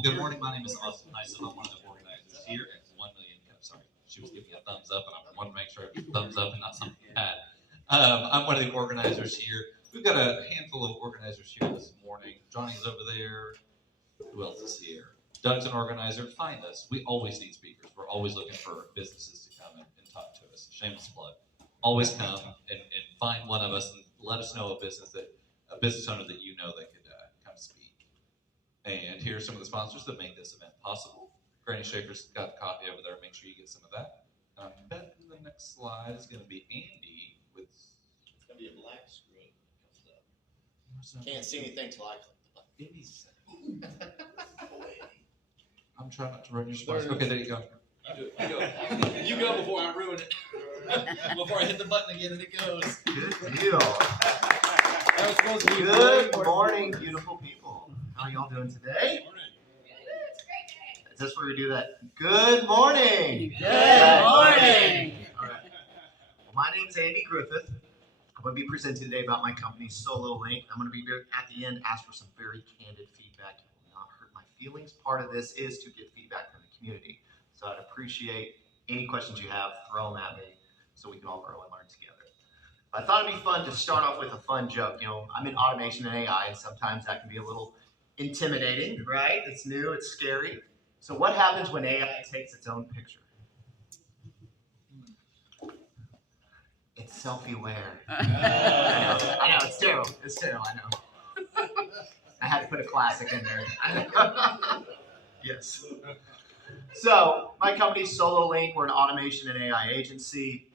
Well, good morning. My name is Austin Nyson. I'm one of the organizers here at 1 million. Sorry, she was giving me a thumbs up, and I wanted to make sure it was a thumbs up and not something bad. I'm one of the organizers here. We've got a handful of organizers here this morning. Johnny's over there. Who else is here? Doug's an organizer. Find us. We always need speakers. We're always looking for businesses to come and talk to us. Shameless plug. Always come and find one of us and let us know a business owner that you know that could come speak. And here are some of the sponsors that made this event possible. Granny Shaker's got coffee over there. Make sure you get some of that. I bet the next slide is going to be Andy with. It's going to be a black screen that comes up. Can't see anything till I click the button. I'm trying not to run your sponsor. Okay, there you go. You go. You go before I ruin it. Before I hit the button again and it goes. Good deal. That was supposed to be Good morning, beautiful people. How are y'all doing today? Is this where we do that? Good morning. Good morning. All right. Well, my name's Andy Griffith. I'm going to be presenting today about my company, Solo Link. I'm going to be at the end, ask for some very candid feedback. It will not hurt my feelings. Part of this is to get feedback from the community. So I'd appreciate any questions you have, throw them at me so we can all grow and learn together. I thought it'd be fun to start off with a fun joke. You know, I'm in automation and AI, and sometimes that can be a little intimidating, right? It's new, it's scary. So what happens when AI takes its own picture? It's selfie-aware. I know, it's terrible. It's terrible, I know. I had to put a classic in there. Yes. So, my company's Solo Link. We're an automation and AI agency.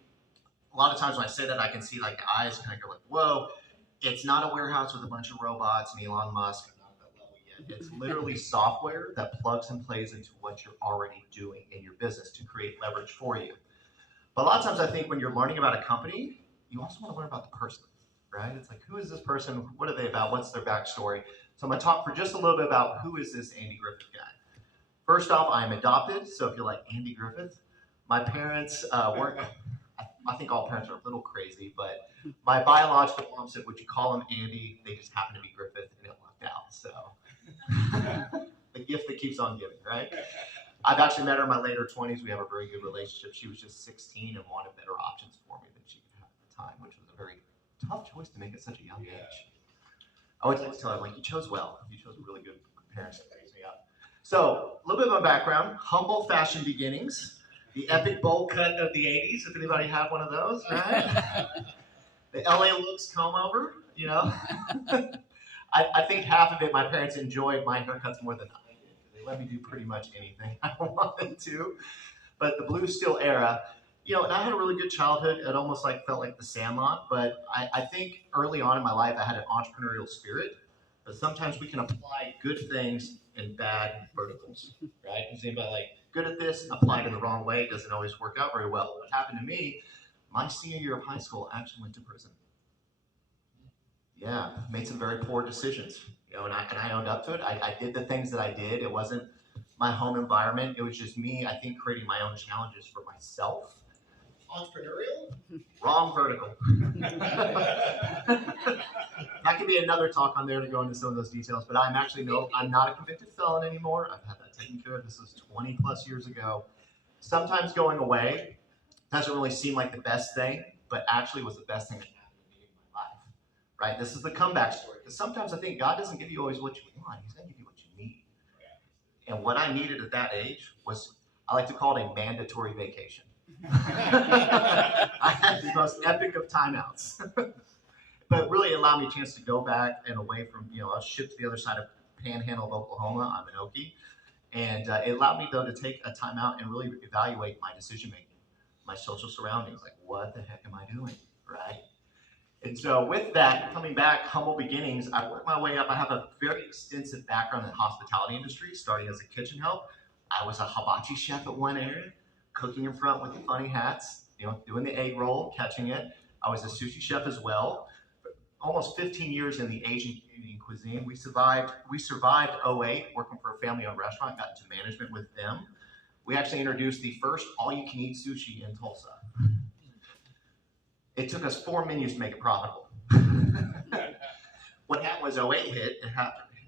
A lot of times when I say that, I can see like the eyes kind of go like, whoa. It's not a warehouse with a bunch of robots and Elon Musk. I'm not at that level yet. It's literally software that plugs and plays into what you're already doing in your business to create leverage for you. But a lot of times I think when you're learning about a company, you also want to learn about the person, right? It's like, who is this person? What are they about? What's their backstory? So I'm going to talk for just a little bit about who is this Andy Griffith guy. First off, I'm adopted. So if you're like, Andy Griffith, my parents weren't, I think all parents are a little crazy, but my biological mom said, would you call him Andy? They just happened to be Griffith and it worked out. So the gift that keeps on giving, right? I've actually met her in my later 20s. We have a very good relationship. She was just 16 and wanted better options for me than she could have at the time, which was a very tough choice to make at such a young age. I always like to tell her, like, you chose well. You chose really good parents to raise me up. So, a little bit of my background, humble fashion beginnings, the epic bowl cut of the 80s, if anybody had one of those, right? The LA looks comb over, you know. I think half of it, my parents enjoyed my haircuts more than I did. They let me do pretty much anything I wanted to. But the Blue Steel era, you know, and I had a really good childhood. It almost like felt like the Sandlot. But I think early on in my life, I had an entrepreneurial spirit. But sometimes we can apply good things in bad verticals, right? Is anybody like good at this, applied in the wrong way, doesn't always work out very well. What happened to me, my senior year of high school, I actually went to prison. Yeah, made some very poor decisions, you know, and I owned up to it. I did the things that I did. It wasn't my home environment. It was just me, I think, creating my own challenges for myself. Entrepreneurial? Wrong vertical. That could be another talk on there to go into some of those details, but I'm not a convicted felon anymore. I've had that taken care of. This was 20 plus years ago. Sometimes going away doesn't really seem like the best thing, but actually was the best thing that happened to me in my life, right? This is the comeback story, because sometimes I think God doesn't give you always what you want. He's going to give you what you need. And what I needed at that age was, I like to call it a mandatory vacation. I had the most epic of timeouts. But really it allowed me a chance to go back and away from, you know, I was shipped to the other side of Panhandle of Oklahoma. I'm in Okie. And it allowed me, though, to take a time out and really evaluate my decision-making, my social surroundings. Like, what the heck am I doing, right? And so with that, coming back, humble beginnings, I worked my way up. I have a very extensive background in the hospitality industry, starting as a kitchen help. I was a hibachi chef at one area, cooking in front with the funny hats, you know, doing the egg roll, catching it. I was a sushi chef as well. Almost 15 years in the Asian community and cuisine. We survived 08, working for a family-owned restaurant, got into management with them. We actually introduced the first all-you-can-eat sushi in Tulsa. It took us 4 menus to make it profitable. What happened was 08 hit,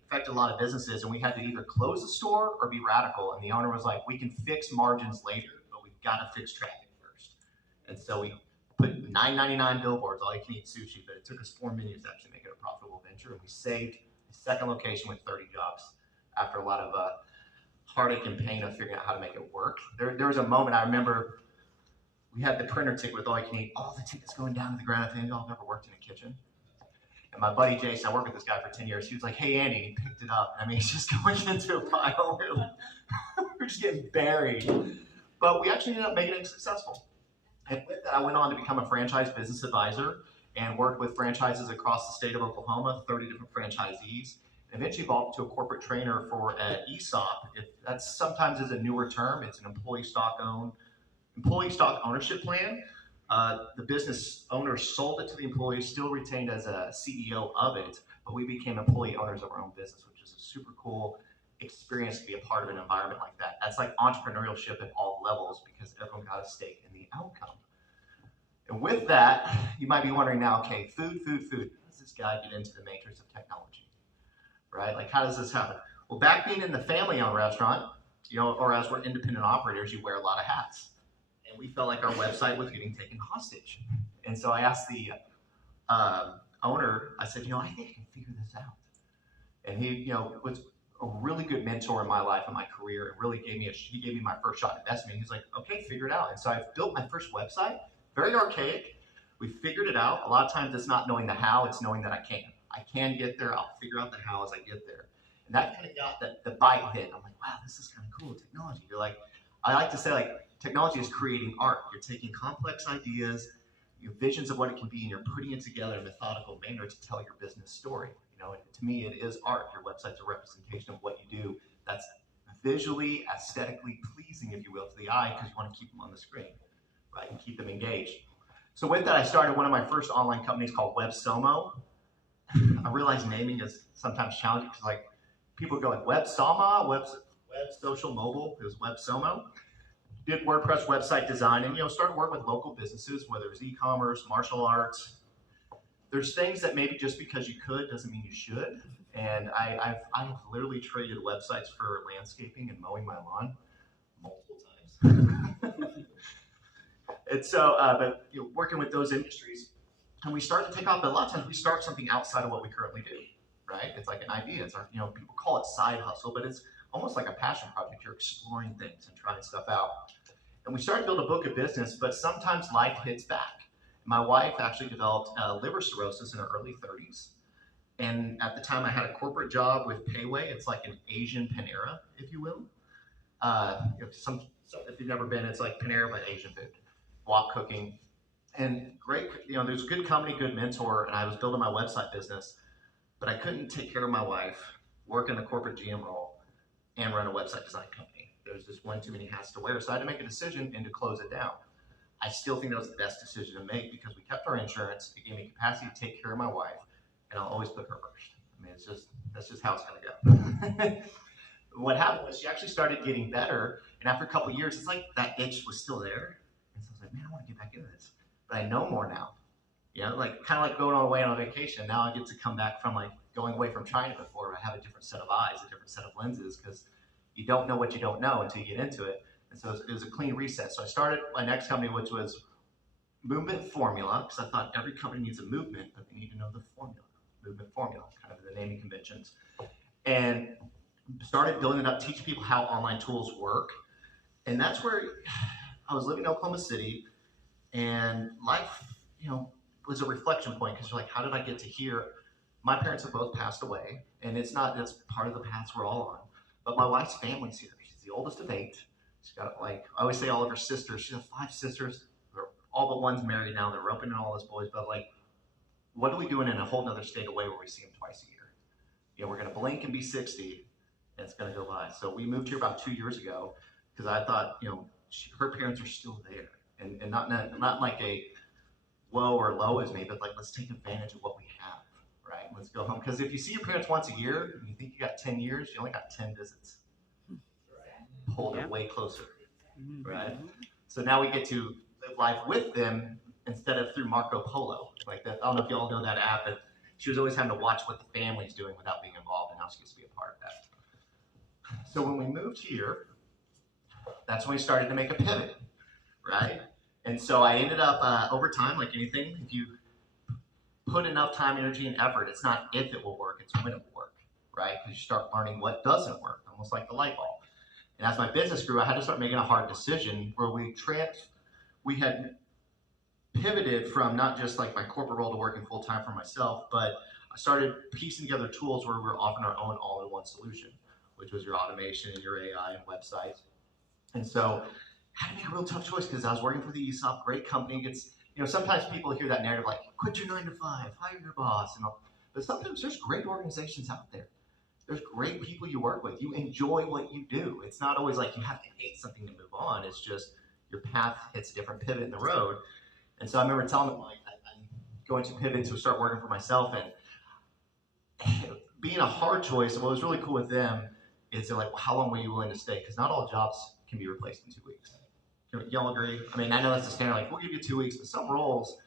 affected a lot of businesses, and we had to either close the store or be radical. And the owner was like, we can fix margins later, but we've got to fix traffic first. And so we put $9.99 billboards, all you can eat sushi, but it took us 4 minutes to actually make it a profitable venture. And we saved the second location with 30 jobs after a lot of heartache and pain of figuring out how to make it work. There was a moment I remember we had the printer ticket with all you can eat, all the tickets going down to the ground. If any of y'all have ever worked in a kitchen. And my buddy Jason, I worked with this guy for 10 years. He was like, hey, Andy, he picked it up. I mean, it's just going into a pile. We're just getting buried. But we actually ended up making it successful. And with that, I went on to become a franchise business advisor and worked with franchises across the state of Oklahoma, 30 different franchisees. And eventually evolved to a corporate trainer for an ESOP. That's sometimes is a newer term. It's an employee stock ownership plan. The business owner sold it to the employees, still retained as a CEO of it, but we became employee owners of our own business, which is a super cool experience to be a part of an environment like that. That's like entrepreneurship at all levels because everyone got a stake in the outcome. And with that, you might be wondering now, okay, food. How does this guy get into the matrix of technology, right? Like, how does this happen? Well, back being in the family-owned restaurant, or as we're independent operators, you wear a lot of hats. And we felt like our website was getting taken hostage. And so I asked the owner, I said, I think I can figure this out. And he, was a really good mentor in my life and my career. He gave me my first shot investment. He's like, okay, figure it out. And so I built my first website, very archaic. We figured it out. A lot of times it's not knowing the how, it's knowing that I can. I can get there. I'll figure out the how as I get there. And that kind of got the bite hit. I'm like, wow, this is kind of cool, technology. I like to say, technology is creating art. You're taking complex ideas, your visions of what it can be, and you're putting it together in a methodical manner to tell your business story. And to me, it is art. Your website's a representation of what you do that's visually, aesthetically pleasing, if you will, to the eye, because you want to keep them on the screen, right, and keep them engaged. So with that, I started one of my first online companies called WebSomo. I realize naming is sometimes challenging because people go WebSoma, Web Social Mobile. It was WebSomo. Did WordPress website design and started working with local businesses, whether it's e-commerce, martial arts. There's things that maybe just because you could doesn't mean you should. And I have literally traded websites for landscaping and mowing my lawn multiple times. And so, but working with those industries, and we start to take off. But a lot of times we start something outside of what we currently do, right? It's like an idea. It's our, people call it side hustle, but it's almost like a passion project. You're exploring things and trying stuff out. And we started to build a book of business, but sometimes life hits back. My wife actually developed liver cirrhosis in her early 30s. And at the time I had a corporate job with Payway. It's like an Asian Panera, if you will. If you've never been, it's like Panera, but Asian food, wok cooking. And great, there's a good company, good mentor, and I was building my website business, but I couldn't take care of my wife, work in the corporate GM role, and run a website design company. There's just one too many hats to wear. So I had to make a decision and to close it down. I still think that was the best decision to make because we kept our insurance. It gave me capacity to take care of my wife, and I'll always put her first. I mean, that's just how it's going to go. What happened was she actually started getting better, and after a couple of years, it's like that itch was still there. And so I was like, man, I want to get back into this. But I know more now. Kind of like going away on a vacation. Now I get to come back from going away from China before. I have a different set of eyes, a different set of lenses, because you don't know what you don't know until you get into it. And so it was a clean reset. So I started my next company, which was Movement Formula, because I thought every company needs a movement, but they need to know the formula. Movement Formula, kind of the naming conventions. And started building it up, teaching people how online tools work. And that's where I was living in Oklahoma City, and life, was a reflection point, because you're like, how did I get to here? My parents have both passed away, and that's part of the paths we're all on. But my wife's family's here. She's the oldest of 8. She's got, I always say all of her sisters. She has 5 sisters. They're all but one's married now. They're roping in all his boys. But what are we doing in a whole nother state away where we see them twice a year? We're going to blink and be 60, and it's going to go by. So we moved here about 2 years ago because I thought, her parents are still there, and not like a woe or low as me, but let's take advantage of what we have, right? Let's go home. Because if you see your parents once a year and you think you got 10 years, you only got 10 visits. Hold it way closer, right? So now we get to live life with them instead of through Marco Polo. Like that, I don't know if y'all know that app, but she was always having to watch what the family's doing without being involved, and now she gets to be a part of that. So when we moved here, that's when we started to make a pivot, right? And so I ended up, over time, like anything, if you put enough time, energy, and effort, it's not if it will work, it's when it will work, right? Because you start learning what doesn't work, almost like the light bulb. And as my business grew, I had to start making a hard decision where we had pivoted from not just like my corporate role to working full time for myself, but I started piecing together tools where we were offering our own all-in-one solution, which was your automation and your AI and websites. And so I had to make a real tough choice because I was working for the ESOP, great company. It's, sometimes people hear that narrative like, quit your 9 to 5, hire your boss, and all. But sometimes there's great organizations out there. There's great people you work with. You enjoy what you do. It's not always like you have to hate something to move on. It's just your path hits a different pivot in the road. And so I remember telling them, like, I'm going to pivot to start working for myself. And being a hard choice, what was really cool with them is they're like, well, how long were you willing to stay? Because not all jobs can be replaced in 2 weeks. Y'all agree? I mean, I know that's the standard, like, we'll give you 2 weeks, but some roles,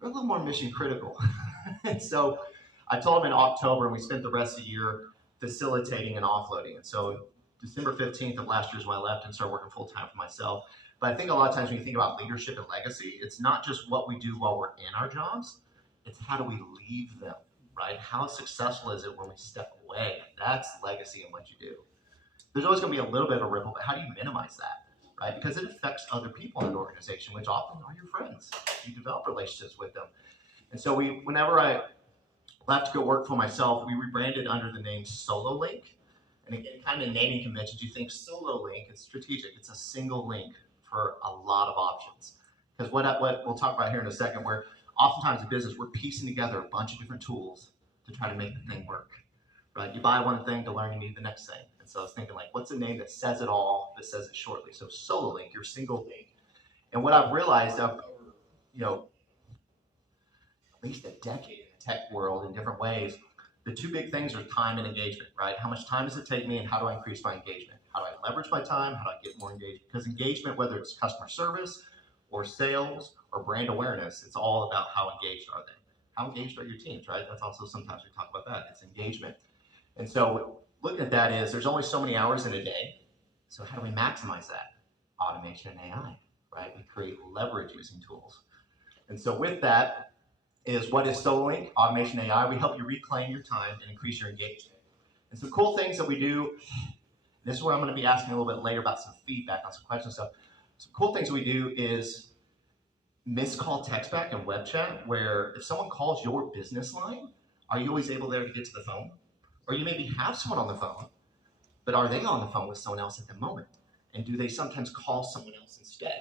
they're a little more mission critical. And so I told them in October, and we spent the rest of the year facilitating and offloading. And so December 15th of last year is when I left and started working full time for myself. But I think a lot of times when you think about leadership and legacy, it's not just what we do while we're in our jobs, it's how do we leave them, right? How successful is it when we step away? That's legacy in what you do. There's always going to be a little bit of a ripple, but how do you minimize that, right? Because it affects other people in an organization, which often are your friends. You develop relationships with them. And so whenever I left to go work for myself, we rebranded under the name SoloLink. And again, kind of in naming conventions, you think SoloLink, it's strategic. It's a single link for a lot of options. Because what we'll talk about here in a second, where oftentimes in business, we're piecing together a bunch of different tools to try to make the thing work, right? You buy one thing to learn you need the next thing. And so I was thinking, like, what's a name that says it all, that says it shortly? So SoloLink, your single link. And what I've realized over, at least a decade in the tech world in different ways, the two big things are time and engagement, right? How much time does it take me, and how do I increase my engagement? How do I leverage my time? How do I get more engagement? Because engagement, whether it's customer service or sales or brand awareness, it's all about how engaged are they. How engaged are your teams, right? That's also sometimes we talk about that. It's engagement. And so looking at that is there's only so many hours in a day. So how do we maximize that? Automation and AI, right? We create leverage using tools. And so with that is what is SoloLink, automation, AI. We help you reclaim your time and increase your engagement. And some cool things that we do, this is where I'm going to be asking a little bit later about some feedback on some questions and stuff. Some cool things we do is missed call text back and web chat, where if someone calls your business line, are you always able there to get to the phone? Or you maybe have someone on the phone, but are they on the phone with someone else at the moment? And do they sometimes call someone else instead?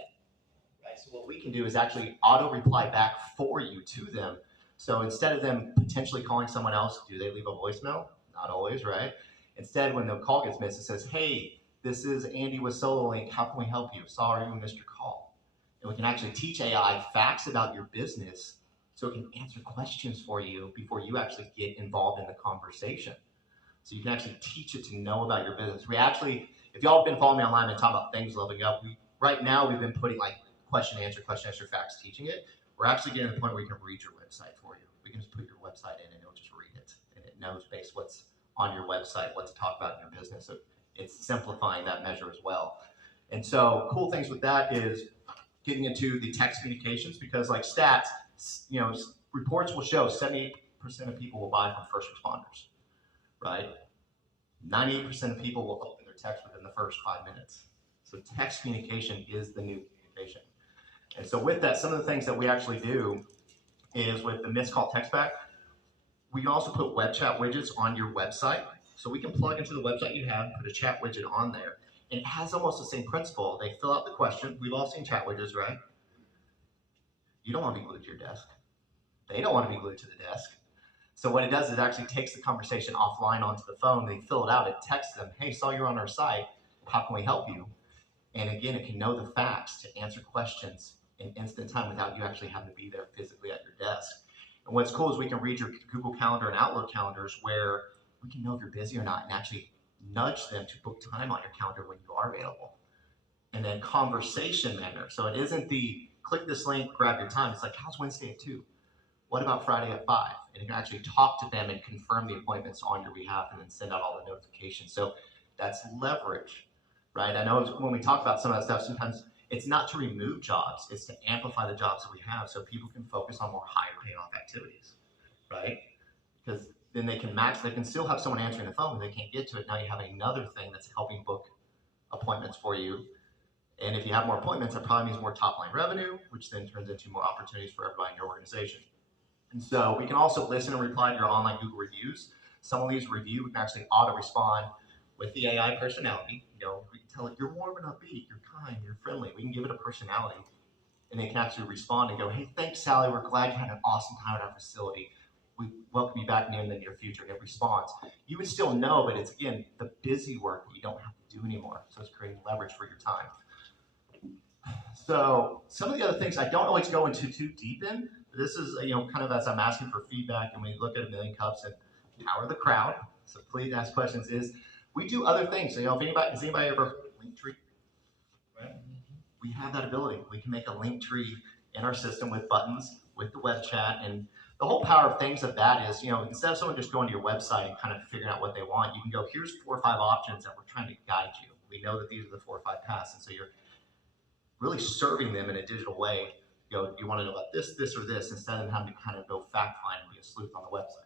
Right? So what we can do is actually auto reply back for you to them. So instead of them potentially calling someone else, do they leave a voicemail? Not always, right? Instead, when the call gets missed, it says, hey, this is Andy with SoloLink. How can we help you? Sorry we missed your call. And we can actually teach AI facts about your business so it can answer questions for you before you actually get involved in the conversation. So you can actually teach it to know about your business. We actually, if y'all have been following me online and talking about things leveling up, right now we've been putting like question, answer, facts, teaching it. We're actually getting to the point where we can read your website for you. We can just put your website in and it'll just read it. And it knows based what's on your website, what to talk about in your business. So it's simplifying that measure as well. And so cool things with that is getting into the text communications, because like stats, reports will show 78% of people will buy from first responders, right? 98% of people will open their text within the first 5 minutes. So text communication is the new communication. And so with that, some of the things that we actually do is with the missed call text back, we can also put web chat widgets on your website. So we can plug into the website you have, put a chat widget on there. And it has almost the same principle. They fill out the question. We've all seen chat widgets, right? You don't want to be glued to your desk. They don't want to be glued to the desk. So what it does is it actually takes the conversation offline onto the phone. They fill it out. It texts them, hey, saw you're on our site. How can we help you? And again, it can know the facts to answer questions in instant time without you actually having to be there physically at your desk. And what's cool is we can read your Google Calendar and Outlook calendars, where we can know if you're busy or not and actually nudge them to book time on your calendar when you are available. And then conversation manner. So it isn't the click this link, grab your time. It's like, how's Wednesday at 2? What about Friday at 5? And you can actually talk to them and confirm the appointments on your behalf and then send out all the notifications. So that's leverage, right? I know when we talk about some of that stuff, sometimes it's not to remove jobs, it's to amplify the jobs that we have so people can focus on more higher paying off activities, right? Because then they can still have someone answering the phone, but they can't get to it. Now you have another thing that's helping book appointments for you. And if you have more appointments, that probably means more top line revenue, which then turns into more opportunities for everybody in your organization. And so we can also listen and reply to your online Google reviews. Some of these review, we can actually auto respond with the AI personality. You know, we can tell it, you're warm and upbeat, you're kind, you're friendly. We can give it a personality. And they can actually respond and go, hey, thanks, Sally. We're glad you had an awesome time at our facility. We welcome you back in the near future. And it responds. You would still know, but it's, again, the busy work that you don't have to do anymore. So it's creating leverage for your time. So some of the other things I don't always go into too deep in. This is, kind of as I'm asking for feedback, and we look at a million cups and power the crowd. So please ask questions. We do other things. If has anybody ever heard of Linktree? Right? We have that ability. We can make a link tree in our system with buttons, with the web chat, and the whole power of things of that is, instead of someone just going to your website and kind of figuring out what they want, you can go, here's 4 or 5 options that we're trying to guide you. We know that these are the 4 or 5 paths, and so you're really serving them in a digital way. Do you want to know about this, this, or this, instead of having to kind of go fact find and be a sleuth on the website.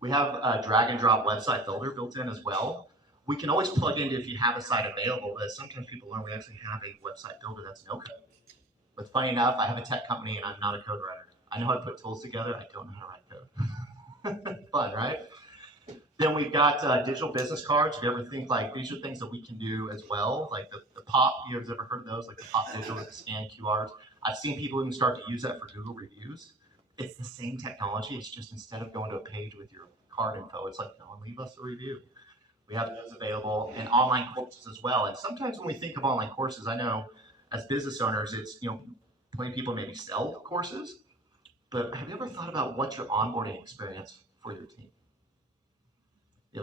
We have a drag and drop website builder built in as well. We can always plug into if you have a site available, but sometimes people learn we actually have a website builder that's no code. But funny enough, I have a tech company and I'm not a code writer. I know how to put tools together. I don't know how to write code. Fun, right? Then we've got digital business cards. If you ever think like these are things that we can do as well, like the POP, you guys ever heard of those? Like the POP digital with the scan QRs. I've seen people even start to use that for Google reviews. It's the same technology. It's just instead of going to a page with your card info, it's like, no, leave us a review. We have those available and online courses as well. And sometimes when we think of online courses, I know as business owners, it's, plenty of people maybe sell courses, but have you ever thought about what's your onboarding experience for your team?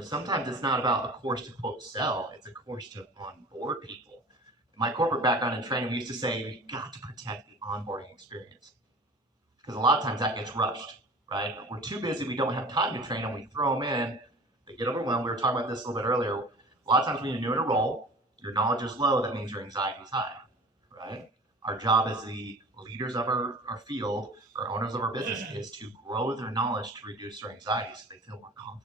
Sometimes it's not about a course to quote sell, it's a course to onboard people. In my corporate background and training, we used to say, you've got to protect the onboarding experience. Because a lot of times that gets rushed, right? We're too busy, we don't have time to train them, we throw them in, they get overwhelmed. We were talking about this a little bit earlier. A lot of times when you're new in a role, your knowledge is low, that means your anxiety is high, right? Our job as the leaders of our field, or owners of our business, is to grow their knowledge to reduce their anxiety so they feel more confident.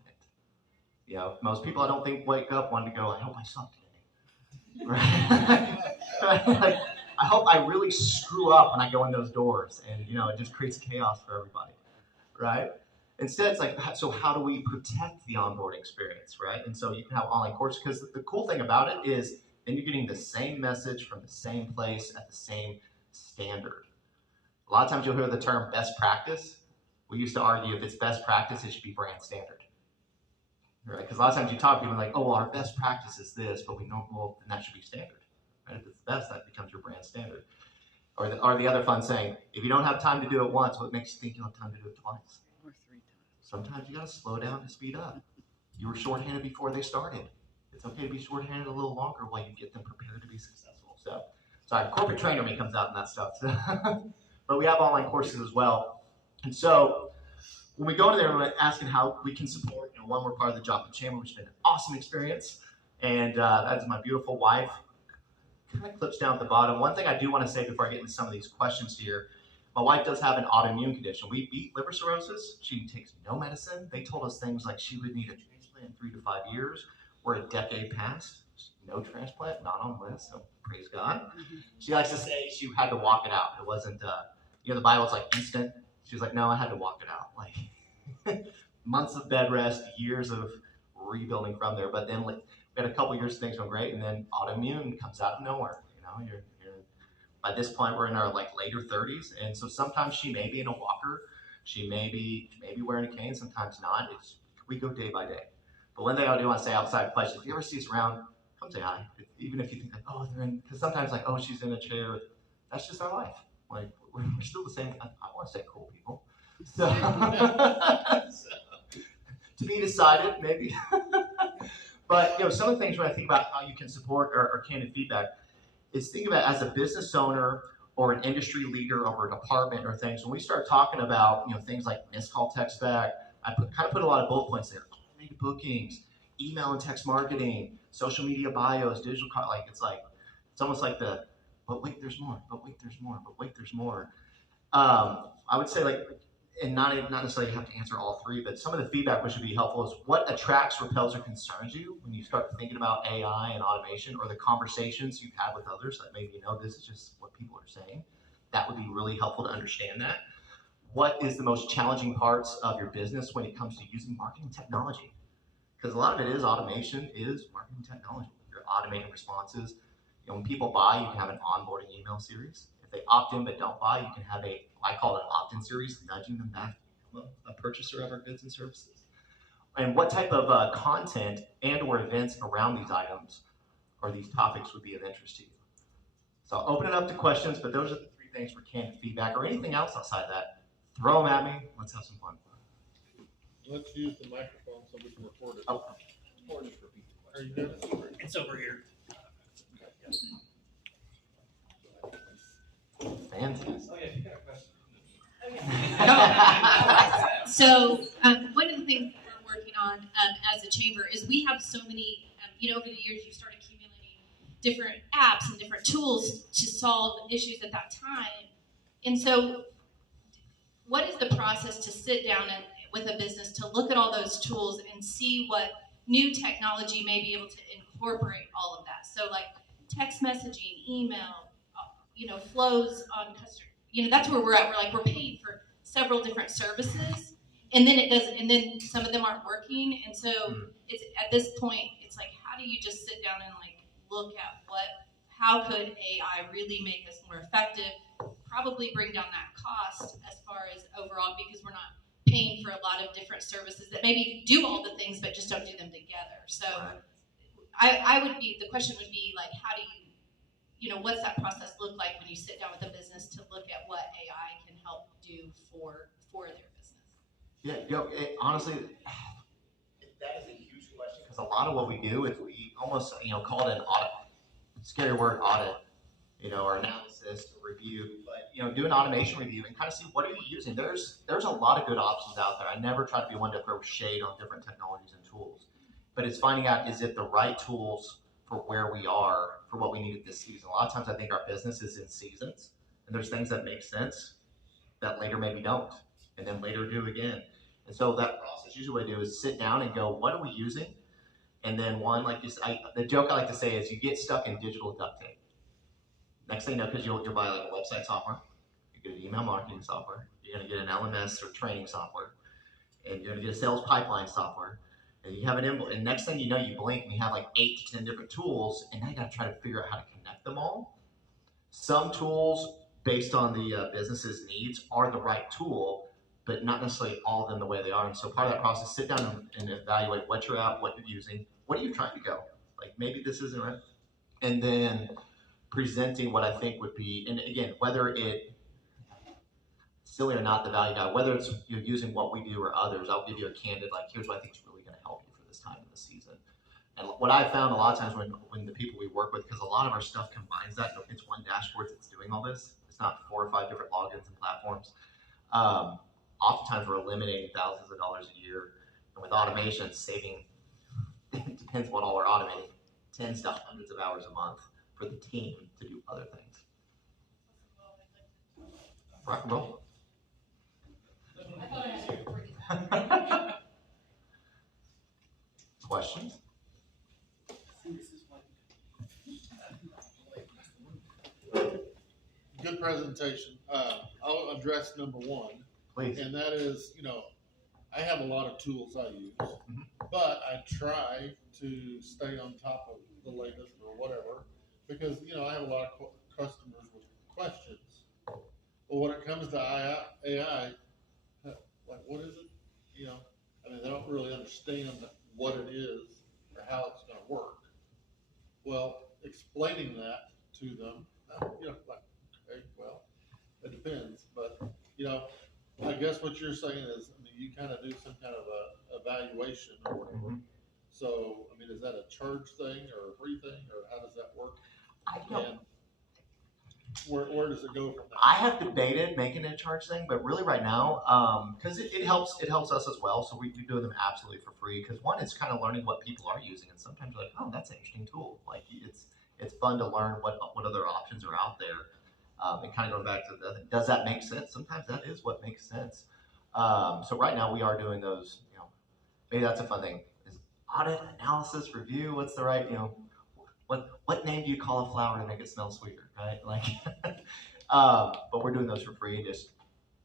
Most people I don't think wake up wanting to go, I hope I suck today. Right? Like, I hope I really screw up when I go in those doors, and it just creates chaos for everybody, right? Instead, it's like, so how do we protect the onboarding experience, right? And so you can have online courses, because the cool thing about it is then you're getting the same message from the same place at the same standard. A lot of times you'll hear the term best practice. We used to argue if it's best practice, it should be brand standard. Right? Because a lot of times you talk to people like, oh, well, our best practice is this, but we know, well, then that should be standard. Right? If it's best, that becomes your brand standard. Or the other fun saying, if you don't have time to do it once, what makes you think you'll have time to do it twice? Or 3 times. Sometimes you got to slow down and speed up. You were shorthanded before they started. It's okay to be shorthanded a little longer while you get them prepared to be successful. So I have a corporate trainer when he comes out and that stuff. But we have online courses as well. And so when we go to there, we're asking how we can support. One, we're part of the Joplin Chamber, which has been an awesome experience. And that is my beautiful wife. Kind of clips down at the bottom. One thing I do want to say before I get into some of these questions here, my wife does have an autoimmune condition. We beat liver cirrhosis. She takes no medicine. They told us things like she would need a transplant in 3 to 5 years. We're a decade past. No transplant, not on the list, so praise God. She likes to say she had to walk it out. It wasn't, the Bible's like instant. She was like, no, I had to walk it out. Like months of bed rest, years of rebuilding from there. But then we had a couple years of things going great, and then autoimmune comes out of nowhere. You're by this point we're in our later 30s, and so sometimes she may be in a walker, she may be wearing a cane, sometimes not. We go day by day. But one thing I do want to say outside of questions, if you ever see us around, come say hi. Even if you think like, oh, they're in, because sometimes like, oh, she's in a chair. That's just our life. Like we're still the same. I want to say cool people. So to be decided, maybe. But some of the things when I think about how you can support or candid feedback is think about as a business owner or an industry leader over a department or things, when we start talking about, things like missed call tech stack, I kind of put a lot of bullet points there. Automated bookings, email and text marketing, social media bios, digital, it's almost like but wait, there's more, but wait, there's more, but wait, there's more. I would say and not necessarily have to answer all three, but some of the feedback which would be helpful is what attracts, repels, or concerns you when you start thinking about AI and automation, or the conversations you've had with others that maybe this is just what people are saying. That would be really helpful to understand that. What is the most challenging parts of your business when it comes to using marketing technology? Because a lot of it is automation, is marketing technology. You're automating responses. When people buy, you can have an onboarding email series. If they opt in but don't buy, you can have I call it an opt-in series, nudging them back to become a purchaser of our goods and services. And what type of content and or events around these items or these topics would be of interest to you? So I'll open it up to questions, but those are the three things for canned feedback, or anything else outside that. Throw them at me. Let's have some fun. Let's use the microphone so we can record it. Oh. Or just repeat the question. Are you good? It's over here. Fantastic. So one of the things that we're working on as a chamber is we have so many, over the years you start accumulating different apps and different tools to solve issues at that time. And so what is the process to sit down with a business to look at all those tools and see what new technology may be able to incorporate all of that? So like text messaging, email, flows on customer, that's where we're at. We're paying for several different services, and then and then some of them aren't working. And so it's at this point, it's like, how do you just sit down and look at how could AI really make us more effective, probably bring down that cost as far as overall, because we're not paying for a lot of different services that maybe do all the things, but just don't do them together. So the question would be how do you, what's that process look like when you sit down with a business to look at what AI can help do for their business? Yeah, honestly, that is a huge question, because a lot of what we do is we almost, call it an audit. Scary word, audit, or analysis, or review, but, do an automation review and kind of see what are you using. There's a lot of good options out there. I never try to be one to throw shade on different technologies and tools, but it's finding out, is it the right tools for where we are, for what we need at this season. A lot of times I think our business is in seasons, and there's things that make sense that later maybe don't, and then later do again. And so that process, usually what I do is sit down and go, what are we using? And then the joke I like to say is you get stuck in digital duct tape. Next thing you know, because you'll buy a website software, you get an email marketing software, you're going to get an LMS or training software, and you're going to get a sales pipeline software, and you have an invoice, and next thing you know, you blink and you have 8 to 10 different tools, and now you got to try to figure out how to connect them all. Some tools, based on the business's needs, are the right tool, but not necessarily all of them the way they are. And so part of that process, sit down and evaluate what you're at, what you're using, what are you trying to go? Maybe this isn't right. And then presenting what I think would be, and again, whether it, silly or not, the value guy, whether it's you're using what we do or others, I'll give you a candid, here's what I think is really going to help you for this time of the season. And what I've found a lot of times when the people we work with, because a lot of our stuff combines that, it's one dashboard that's doing all this. It's not 4 or 5 different logins and platforms. Oftentimes we're eliminating thousands of dollars a year, and with automation, saving, it depends what all we're automating, tens to hundreds of hours a month for the team to do other things. Rock and roll. Questions? Good presentation. I'll address number one. Please. And that is, I have a lot of tools I use, but I try to stay on top of the latest or whatever, because, I have a lot of customers with questions. But when it comes to AI, what is it? They don't really understand what it is or how it's going to work. Well, explaining that to them, okay, well, it depends. But, I guess what you're saying is, you kind of do some kind of a evaluation or whatever. Mm-hmm. So, is that a charge thing or a free thing, or how does that work? I don't. where does it go from there? I have debated making it a charge thing, but really right now, because it helps us as well. So we're doing them absolutely for free. Because one, it's kind of learning what people are using, and sometimes you're like, oh, that's an interesting tool. Like it's fun to learn what other options are out there. And kind of going back to does that make sense? Sometimes that is what makes sense. So right now we are doing those. Maybe that's a fun thing. Is audit, analysis, review. What's the right what name do you call a flower to make it smell sweeter, right? Like, but we're doing those for free, just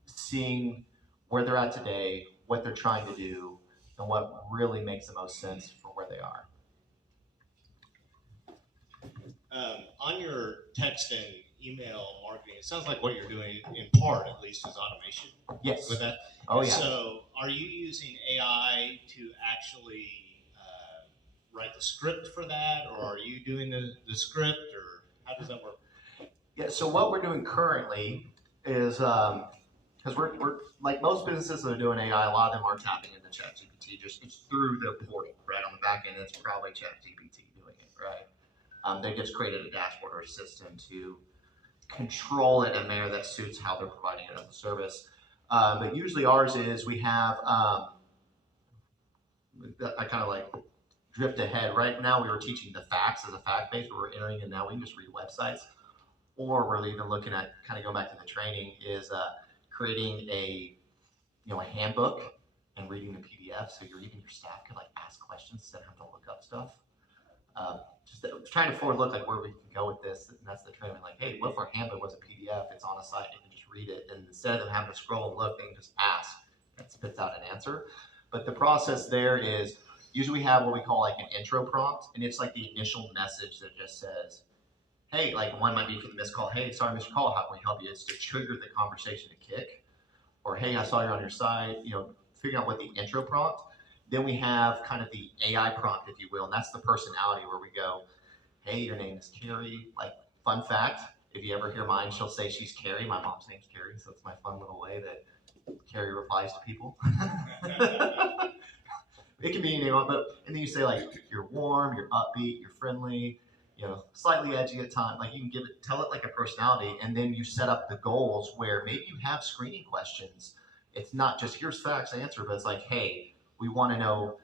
seeing where they're at today, what they're trying to do, and what really makes the most sense for where they are. On your text and email marketing, it sounds like what you're doing, in part at least, is automation. Yes. With that. Oh yeah. So, are you using AI to actually write the script for that, or are you doing the script, or how does that work? Yeah. So what we're doing currently is because we're like most businesses that are doing AI, a lot of them are tapping into ChatGPT. Just it's through the portal, right? On the back end, it's probably ChatGPT doing it, right? They just created a dashboard or a system to control it in a manner that suits how they're providing it as a service. But usually ours is we have I kind of like drift ahead. Right now we were teaching the facts as a fact base where we're entering, and now we can just read websites. Or we're even looking at kind of going back to the training is creating a handbook and reading the PDF, so even your staff can like ask questions instead of having to look up stuff. Just trying to forward look like where we can go with this, and that's the training. Like, hey, what if our handbook was a PDF? It's on a site, you can just read it, and instead of them having to scroll and look, they can just ask. That spits out an answer. But the process there is usually we have what we call like an intro prompt, and it's like the initial message that just says, hey, like one might be for the missed call. Hey, sorry, missed call. How can we help you? It's to trigger the conversation to kick. Or, hey, I saw you're on your site. Figuring out what the intro prompt. Then we have kind of the AI prompt, if you will, and that's the personality where we go, hey, your name is Carrie. Like, fun fact, if you ever hear mine, she'll say she's Carrie. My mom's name's Carrie, so it's my fun little way that Carrie replies to people. It can be any name, but and then you say like you're warm, you're upbeat, you're friendly, slightly edgy at times. Like you can tell it like a personality, and then you set up the goals where maybe you have screening questions. It's not just here's facts answer, but it's like, hey, we want to know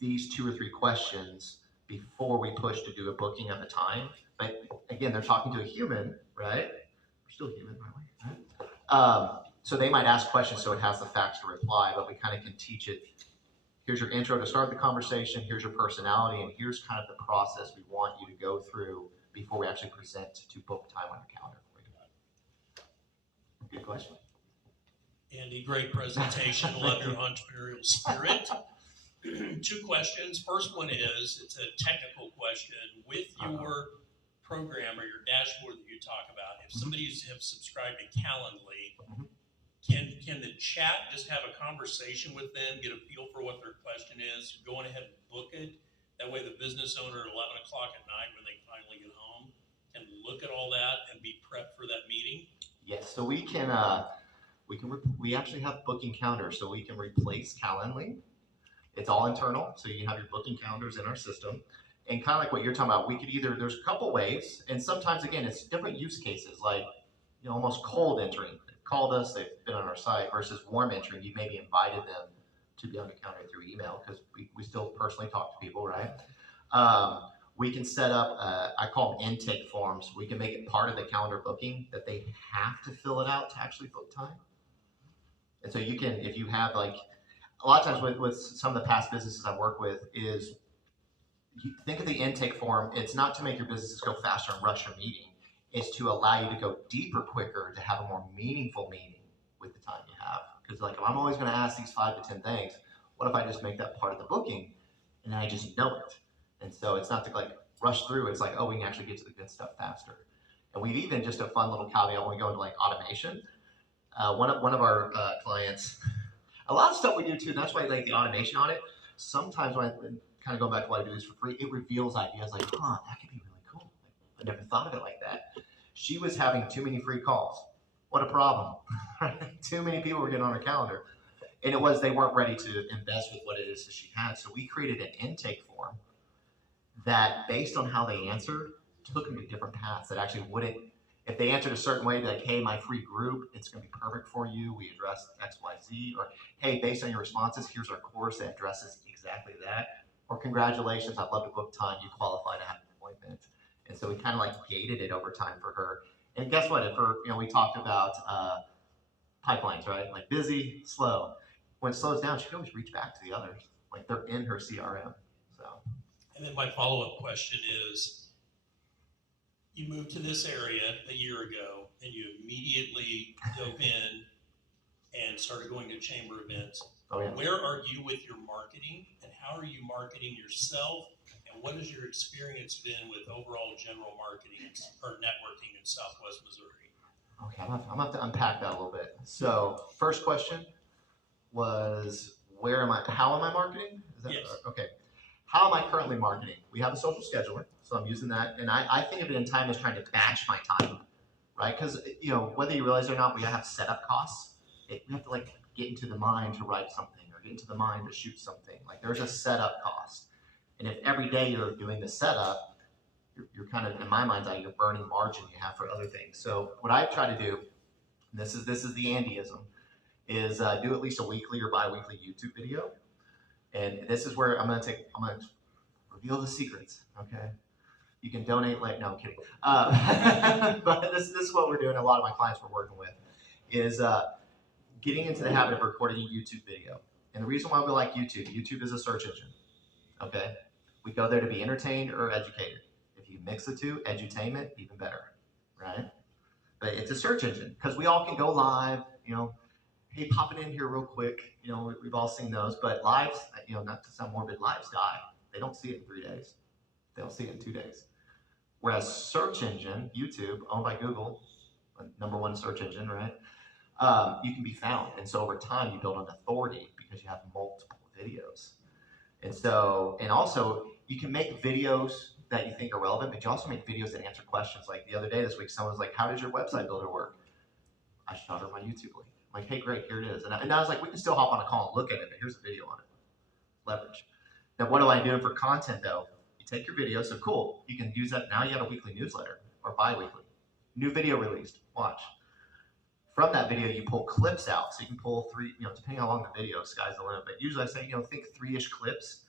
these 2 or 3 questions before we push to do a booking at the time. But again, they're talking to a human, right? We're still human, aren't we? Right? So they might ask questions, so it has the facts to reply, but we kind of can teach it. Here's your intro to start the conversation. Here's your personality, and here's kind of the process we want you to go through before we actually present to book time on your calendar for you. Good question. Andy, great presentation. Love your entrepreneurial spirit. 2 questions. First one is, it's a technical question. With your program or your dashboard that you talk about, if somebody's have subscribed to Calendly, can the chat just have a conversation with them, get a feel for what their question is, go on ahead and book it? That way the business owner at 11 o'clock at night when they finally get home can look at all that and be prepped for that meeting? Yes, so we actually have booking calendars, so we can replace Calendly. It's all internal, so you can have your booking calendars in our system. And kind of like what you're talking about, we could there's a couple ways, and sometimes again, it's different use cases, like almost cold entering. They've called us, they've been on our site, versus warm entering. You maybe invited them to be on the calendar through email, because we still personally talk to people, right? We can set up, I call them intake forms. We can make it part of the calendar booking that they have to fill it out to actually book time. And so you can, if you have like, a lot of times with some of the past businesses I work with is, you think of the intake form, it's not to make your businesses go faster and rush your meeting. It's to allow you to go deeper quicker, to have a more meaningful meeting with the time you have. Because like, if I'm always going to ask these 5 to 10 things, what if I just make that part of the booking and then I just know it? And so it's not to like rush through. It's like, oh, we can actually get to the good stuff faster. And we've even, just a fun little caveat when we go into like automation. One of our clients, a lot of stuff we do too, and that's why I like the automation on it. Sometimes when I kind of go back to what I do this for free, it reveals ideas like, that could be really cool. I never thought of it like that. She was having too many free calls. What a problem. Too many people were getting on her calendar. And it was, they weren't ready to invest with what it is that she had. So we created an intake form that, based on how they answered, took them to different paths that actually wouldn't If they answered a certain way, like, hey, my free group, it's going to be perfect for you. We address X, Y, Z. Or, hey, based on your responses, here's our course that addresses exactly that. Or, congratulations, I'd love to book time. You qualify to have an appointment. And so we kind of like gated it over time for her. And guess what? If her, we talked about pipelines, right? Like busy, slow. When it slows down, she can always reach back to the others. Like they're in her CRM. So. And then my follow-up question is, you moved to this area a year ago and you immediately dove in and started going to chamber events. Oh, yeah. Where are you with your marketing and how are you marketing yourself? And what has your experience been with overall general marketing or networking in Southwest Missouri? Okay, I'm gonna have to unpack that a little bit. So, first question was, how am I marketing? Is that, yes. Okay. How am I currently marketing? We have a social scheduler, so I'm using that. And I think of it in time as trying to batch my time, right? Because, whether you realize it or not, we have setup costs. We have to like get into the mind to write something or get into the mind to shoot something. Like there's a setup cost. And if every day you're doing the setup, you're kind of, in my mind's eye, you're burning margin you have for other things. So what I try to do, and this is the Andyism, is do at least a weekly or bi-weekly YouTube video. And this is where I'm gonna reveal the secrets, okay? You can donate like, no, I'm kidding. But this is what we're doing, a lot of my clients we're working with, is getting into the habit of recording a YouTube video. And the reason why we like YouTube is a search engine, okay? We go there to be entertained or educated. If you mix the two, edutainment, even better, right? But it's a search engine, because we all can go live, hey, popping in here real quick, we've all seen those, but lives, not to sound morbid, lives die. They don't see it in 3 days. They'll see it in 2 days. Whereas search engine, YouTube, owned by Google, #1 search engine, right? You can be found. And so over time, you build an authority because you have multiple videos. And also, you can make videos that you think are relevant, but you also make videos that answer questions. Like the other day, this week, someone was like, how does your website builder work? I shot her my YouTube link. I'm like, hey, great, here it is. And I was like, we can still hop on a call and look at it, but here's a video on it. Leverage. Now, what do I do for content, though? You take your video, so cool. You can use that. Now you have a weekly newsletter or bi-weekly. New video released. Watch. From that video, you pull clips out. So you can pull 3, depending on how long the video, sky's the limit. But usually I say, think 3-ish clips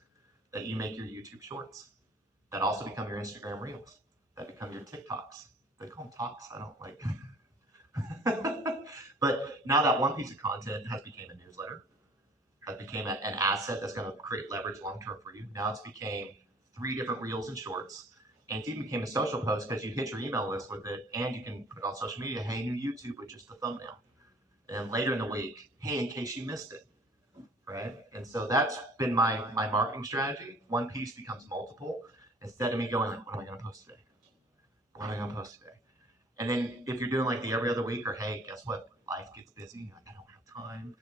that you make your YouTube shorts. That also become your Instagram Reels. That become your TikToks. They call them talks. I don't like. But now that one piece of content has become a newsletter, has become an asset that's going to create leverage long term for you. Now it's became 3 different reels and shorts, and it even became a social post because you hit your email list with it, and you can put it on social media. Hey, new YouTube with just the thumbnail, and later in the week, hey, in case you missed it, right? And so that's been my marketing strategy. One piece becomes multiple instead of me going like, what am I going to post today? What am I going to post today? And then if you're doing like the every other week, or hey, guess what? Life gets busy. I don't have time.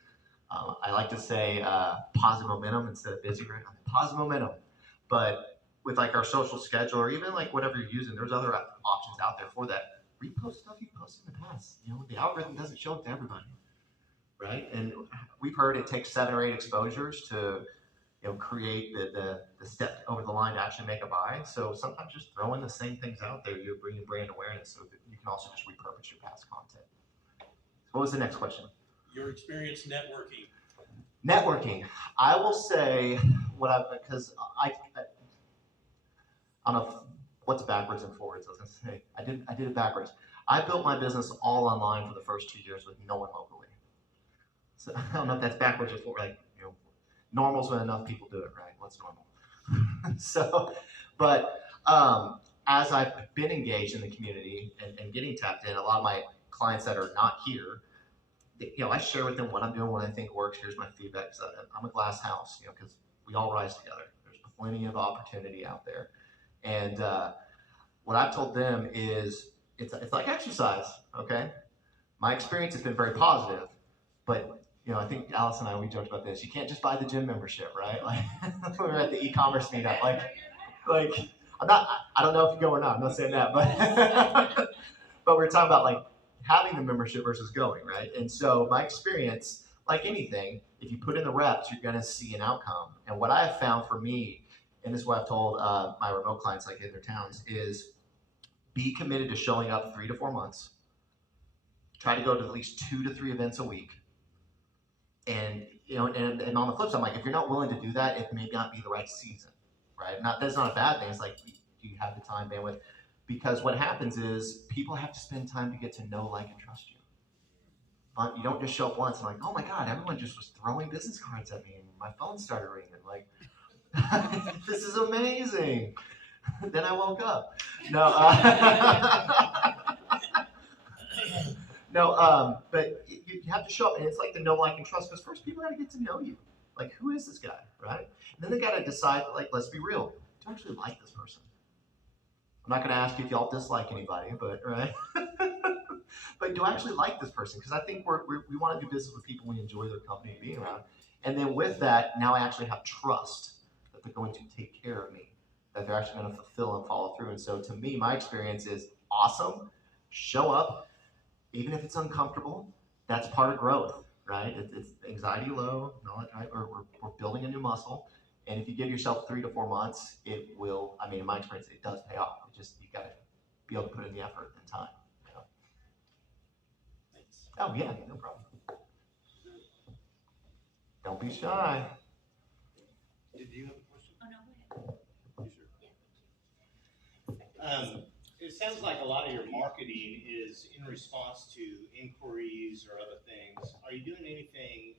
I like to say positive momentum instead of busy, right? Positive momentum. But with like our social schedule, or even like whatever you're using, there's other options out there for that. Repost stuff you posted in the past. The algorithm doesn't show it to everybody, right? And we've heard it takes 7 or 8 exposures to create the step over the line to actually make a buy. So sometimes just throwing the same things out there, you're bringing brand awareness, so that you can also just repurpose your past content. So what was the next question? Your experience networking. Networking. I will say because I don't know what's backwards and forwards. I was gonna say I did it backwards. I built my business all online for the first 2 years with no one locally. So I don't know if that's backwards or forward. Like normal's when enough people do it, right? What's normal? But as I've been engaged in the community and getting tapped in, a lot of my clients that are not here, I share with them what I'm doing, what I think works. Here's my feedback. So I'm a glass house, because we all rise together. There's plenty of opportunity out there. And what I've told them is it's like exercise, okay? My experience has been very positive, but I think Alice and we joked about this. You can't just buy the gym membership, right? Like we were at the e-commerce meetup. Like I don't know if you go or not. I'm not saying that, but but we're talking about like having the membership versus going, right? And so my experience, like anything, if you put in the reps, you're going to see an outcome. And what I have found for me, and this is what I've told my remote clients, like in their towns, is be committed to showing up 3 to 4 months. Try to go to at least 2 to 3 events a week. And and on the flip side, I'm like, if you're not willing to do that, it may not be the right season, right? That's not a bad thing. It's like, do you have the time, bandwidth? Because what happens is people have to spend time to get to know, like, and trust you. You don't just show up once and like, oh my God, everyone just was throwing business cards at me and my phone started ringing. Like, this is amazing. Then I woke up. No, but you have to show up, and it's like the know, like, and trust, because first people got to get to know you. Like, who is this guy, right? And then they got to decide, like, let's be real. Do I actually like this person? I'm not going to ask you if y'all dislike anybody, but, right? But do I actually like this person? Because I think we want to do business with people we enjoy their company and being around. And then with that, now I actually have trust that they're going to take care of me, that they're actually going to fulfill and follow through. And so to me, my experience is awesome. Show up. Even if it's uncomfortable, that's part of growth, right? It's anxiety low, right? We're building a new muscle. And if you give yourself 3 to 4 months, it will, I mean, in my experience, it does pay off. It just, you got to be able to put in the effort and time. You know? Thanks. Oh, yeah, no problem. Don't be shy. Did you have a question? Oh, no, go ahead. You sure? It sounds like a lot of your marketing is in response to inquiries or other things. Are you doing anything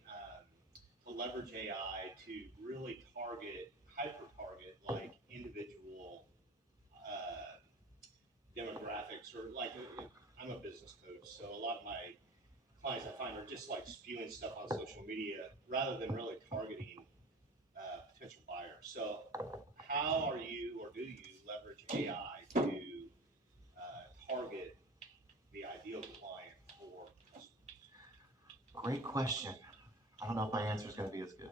to leverage AI to really hyper-target, like individual demographics? Or like, I'm a business coach, so a lot of my clients I find are just like spewing stuff on social media rather than really targeting potential buyers. So how are you, or do you leverage AI to target the ideal client for customers? Great question. I don't know if my answer is going to be as good.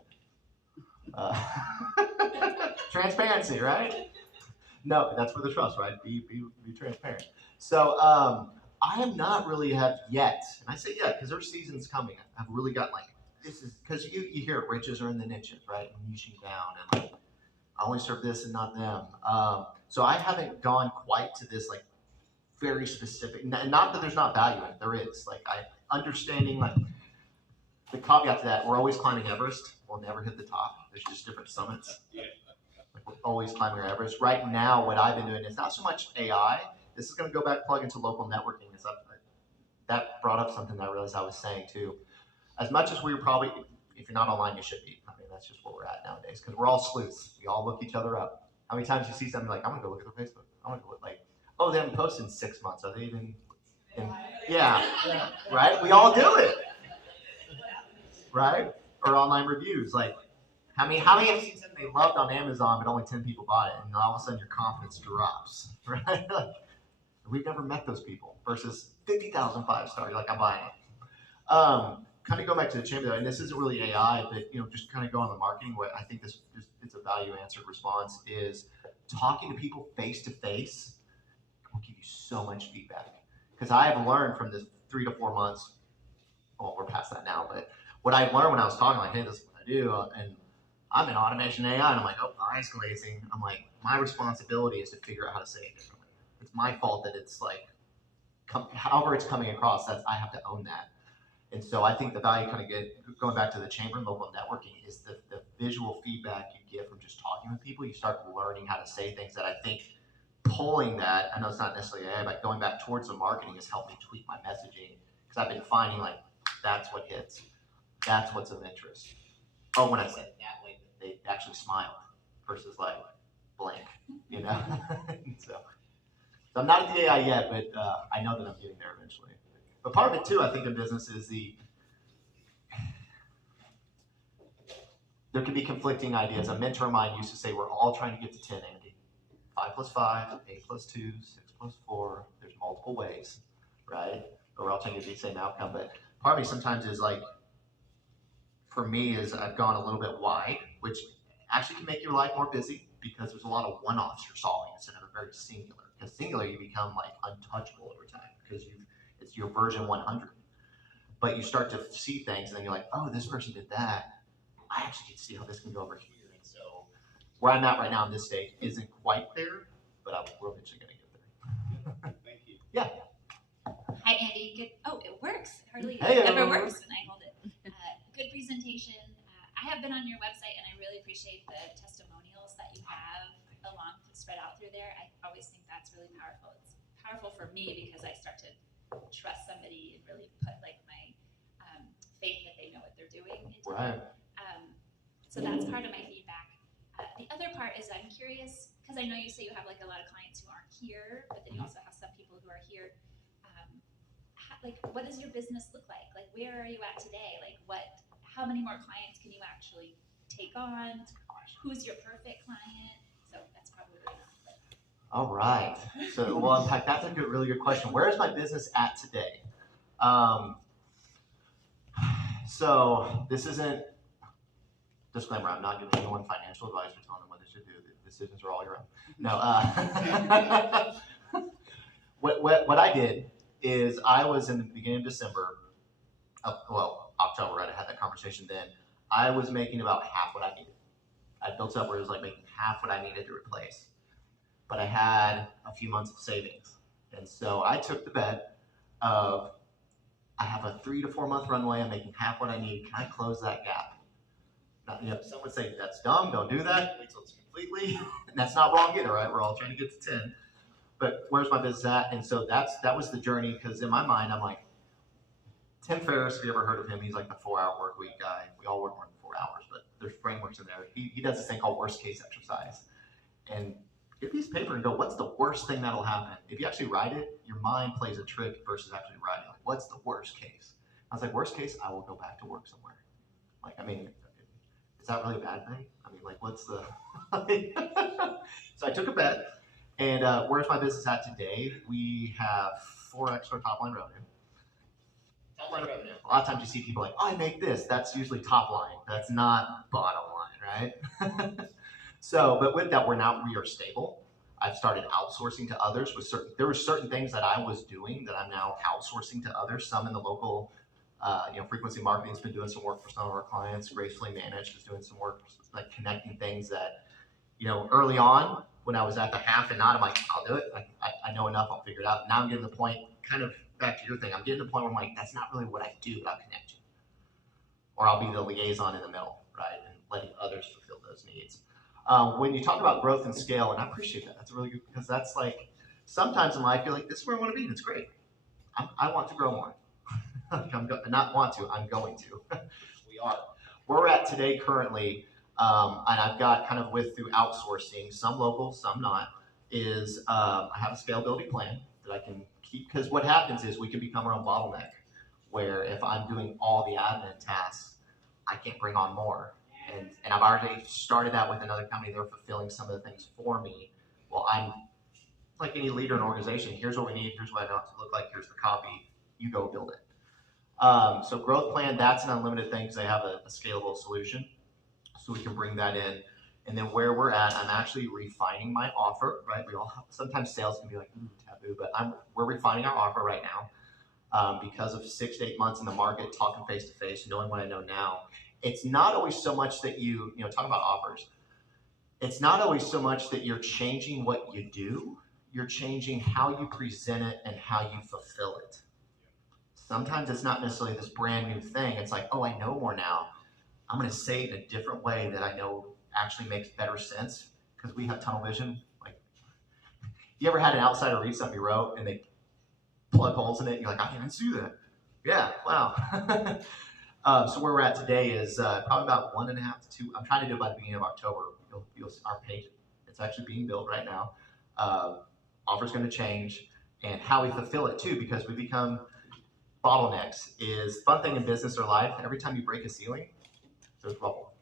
Transparency, right? No, that's where the trust, right? Be transparent. So I have not really have yet, and I say yet because there's seasons coming. I've really got like, this is because you hear riches are in the niches, right? Niching down and like, I only serve this and not them. So I haven't gone quite to this like very specific. Not that there's not value in it. There is. Like understanding like the caveat to that. We're always climbing Everest. We'll never hit the top. There's just different summits. Like we're always climbing Everest. Right now, what I've been doing is not so much AI. This is going to go back plug into local networking. That brought up something that I realized I was saying too. As much as we were probably, if you're not online, you should be. I mean, that's just where we're at nowadays because we're all sleuths. We all look each other up. How many times you see something like, I'm gonna go look at their Facebook. I'm gonna go look like, oh, they haven't posted in 6 months. Are they even? Yeah, right. We all do it, right? Or online reviews. Like, how many have seen something they loved on Amazon, but only 10 people bought it, and all of a sudden your confidence drops, right? Like, we've never met those people. Versus 50,000 5-star. You're like, I'm buying it. Kind of go back to the chamber though, and this isn't really AI, but just kind of go on the marketing. What I think it's a value answered response is talking to people face to face will give you so much feedback. Because I have learned from this 3 to 4 months. Well, we're past that now, but what I learned when I was talking, like, hey, this is what I do, and I'm in automation AI, and I'm like, oh, eyes glazing. I'm like, my responsibility is to figure out how to say it differently. It's my fault that it's like, however it's coming across, I have to own that. And so I think the value kind of going back to the chamber and local networking is the visual feedback you get from just talking with people. You start learning how to say things that I think pulling that, I know it's not necessarily AI, but going back towards the marketing has helped me tweak my messaging because I've been finding like, that's what hits. That's what's of interest. Oh, when I said it that way, they actually smiled versus like blank, So I'm not at the AI yet, but I know that I'm getting there eventually. But part of it too, I think in business is there can be conflicting ideas. A mentor of mine used to say, we're all trying to get to 10, Andy. 5 plus 5, 8 plus 2, 6 plus 4. There's multiple ways, right? But we're all trying to get the same outcome. But part of me sometimes is like, for me, is I've gone a little bit wide, which actually can make your life more busy because there's a lot of one-offs you're solving instead of a very singular. Because singular, you become like untouchable over time because it's your version 100. But you start to see things and then you're like, oh, this person did that. I actually get to see how this can go over here. And so where I'm at right now in this stage isn't quite there, but we're eventually going to get there. Hey, Never works when I hold it. Good presentation. I have been on your website, and I really appreciate the testimonials that you have spread out through there. I always think that's really powerful. It's powerful for me because I start to trust somebody and really put like my faith that they know what they're doing into Right. it. So that's part of my feedback. The other part is I'm curious, because I know you say you have like a lot of clients who aren't here, but then you also have some people who are here. Like, what does your business look like? Like, where are you at today? Like, how many more clients can you actually take on? Who's your perfect client? So that's probably enough. But. All right. So, well, in fact, that's a really good question. Where is my business at today? So this isn't, disclaimer, I'm not giving anyone financial advice or telling them what they should do. The decisions are all your own. No. What I did is I was in the beginning of December, October, right? I had that conversation then. I was making about half what I needed. I built up where it was like making half what I needed to replace. But I had a few months of savings. And so I took the bet of, I have a 3 to 4 month runway. I'm making half what I need. Can I close that gap? Now, some would say that's dumb. Don't do that. Wait till it's completely. And that's not wrong either, right? We're all trying to get to 10. But where's my business at? And so that was the journey, because in my mind, I'm like, Tim Ferriss, if you ever heard of him, he's like the 4-hour work week guy. We all work more than 4 hours, but there's frameworks in there. He does this thing called worst case exercise. And get a piece of paper and go, what's the worst thing that'll happen? If you actually write it, your mind plays a trick versus actually writing. Like, what's the worst case? I was like, worst case, I will go back to work somewhere. Like, I mean, is that really a bad thing? I mean, like, what's the... So I took a bet. And where's my business at today? We have 4x our top line revenue. Top line revenue. A lot of times you see people like, oh, I make this. That's usually top line. That's not bottom line, right? So, but with that, we are stable. I've started outsourcing to others there were certain things that I was doing that I'm now outsourcing to others. Some in the local, frequency marketing has been doing some work for some of our clients. Gracefully Managed is doing some work, like connecting things that, early on, when I was at the half and not, I'm like, I'll do it. I know enough, I'll figure it out. Now I'm getting to the point, kind of back to your thing, I'm getting to the point where I'm like, that's not really what I do, but I'll connect you. Or I'll be the liaison in the middle, right? And letting others fulfill those needs. When you talk about growth and scale, and I appreciate that, that's really good, because that's like, sometimes in life, you're like, this is where I want to be, and it's great. I want to grow more. I'm going to. We are. Where we're at today currently, and I've got kind of through outsourcing, some local, some not, is I have a scalability plan that I can keep, because what happens is we can become our own bottleneck, where if I'm doing all the admin tasks, I can't bring on more. And I've already started that with another company. They're fulfilling some of the things for me. Well, I'm like any leader in an organization. Here's what we need. Here's what I want it to look like. Here's the copy. You go build it. So growth plan, that's an unlimited thing, because I have a scalable solution. So we can bring that in. And then where we're at, I'm actually refining my offer, right? We all sometimes sales can be like, taboo, but we're refining our offer right now because of 6 to 8 months in the market, talking face to face, knowing what I know now. It's not always so much that you talk about offers. It's not always so much that you're changing what you do. You're changing how you present it and how you fulfill it. Sometimes it's not necessarily this brand new thing. It's like, oh, I know more now. I'm going to say it in a different way that I know actually makes better sense, because we have tunnel vision. Like, you ever had an outsider read something you wrote and they plug holes in it? And you're like, I didn't see that. Yeah, wow. So where we're at today is probably about 1.5 to 2. I'm trying to do it by the beginning of October. You'll see our page. It's actually being built right now. Offer's going to change, and how we fulfill it too, because we become bottlenecks. Is fun thing in business or life. Every time you break a ceiling, there's rubble.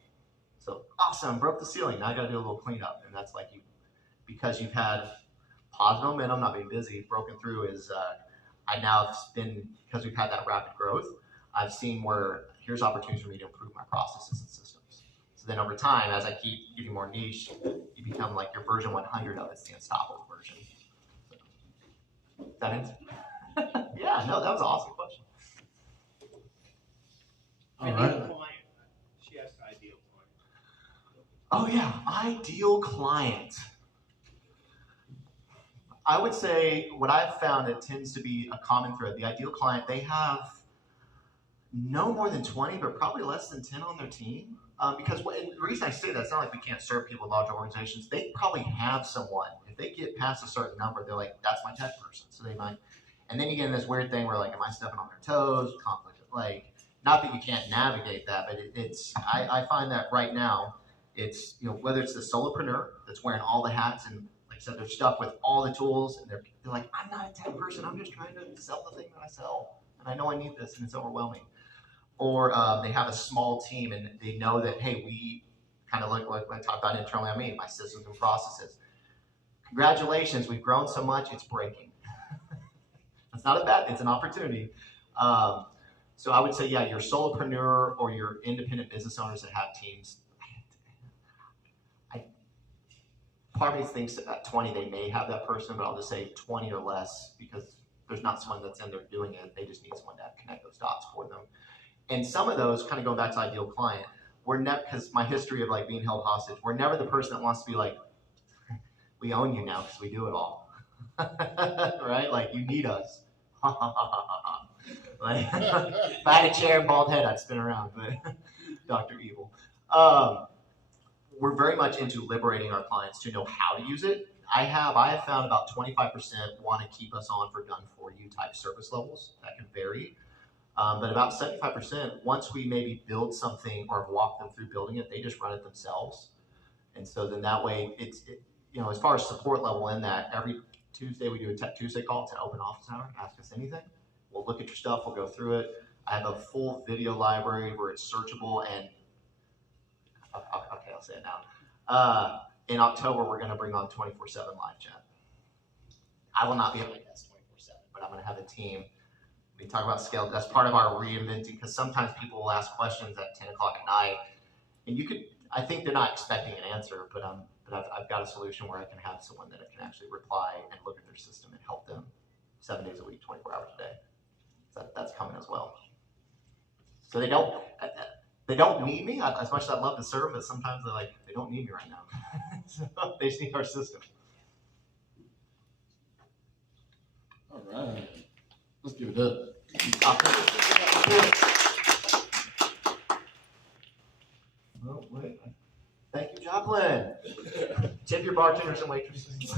So awesome, broke the ceiling. Now I got to do a little cleanup, and that's like because you've had positive momentum, not being busy, broken through. Is I now have been, because we've had that rapid growth, I've seen where here's opportunities for me to improve my processes and systems. So then over time, as I keep getting more niche, you become like your version 100 of it's the unstoppable version. So, that answer? Yeah, no, that was an awesome question. Ideal client. She asked ideal client. Oh yeah, ideal client. I would say what I've found, it tends to be a common thread. The ideal client, they have no more than 20, but probably less than 10 on their team. Because and the reason I say that, it's not like we can't serve people in large organizations. They probably have someone. If they get past a certain number, they're like, that's my tech person. So they might, and then you get in this weird thing where like, am I stepping on their toes? Conflict, like, not that you can't navigate that, but I find that right now, it's, whether it's the solopreneur that's wearing all the hats and like I said, they're stuck with all the tools and they're like, I'm not a tech person. I'm just trying to sell the thing that I sell. And I know I need this and it's overwhelming. Or they have a small team and they know that, hey, we kind of like I talked about internally on me, my systems and processes. Congratulations, we've grown so much, it's breaking. It's not a bad, it's an opportunity. So I would say, yeah, your solopreneur or your independent business owners that have teams, part of me thinks at 20 they may have that person, but I'll just say 20 or less because there's not someone that's in there doing it. They just need someone to connect those dots for them. And some of those, kind of going back to ideal client, we're never, because my history of like being held hostage, we're never the person that wants to be like, we own you now because we do it all. Right? Like, you need us. Like, if I had a chair and bald head, I'd spin around, but Dr. Evil. We're very much into liberating our clients to know how to use it. I have found about 25% want to keep us on for done for you type service levels. That can vary. But about 75%, once we maybe build something or walk them through building it, they just run it themselves. And so then that way, as far as support level in that, every Tuesday we do a Tech Tuesday call. It's an open office hour. Ask us anything. We'll look at your stuff. We'll go through it. I have a full video library where it's searchable. And okay, I'll say it now. In October, we're going to bring on 24/7 live chat. I will not be able to guest 24/7, but I'm going to have a team. We talk about scale. That's part of our reinventing, because sometimes people will ask questions at 10 o'clock at night, and I think they're not expecting an answer, but I've got a solution where I can have someone that can actually reply and look at their system and help them 7 days a week, 24 hours a day. So that's coming as well. So they don't need me as much as I'd love to serve, but sometimes they don't need me right now. So they just need our system. All right. Let's give it up. Oh, wait. Thank you, Joplin. Tip your bartenders and waitresses.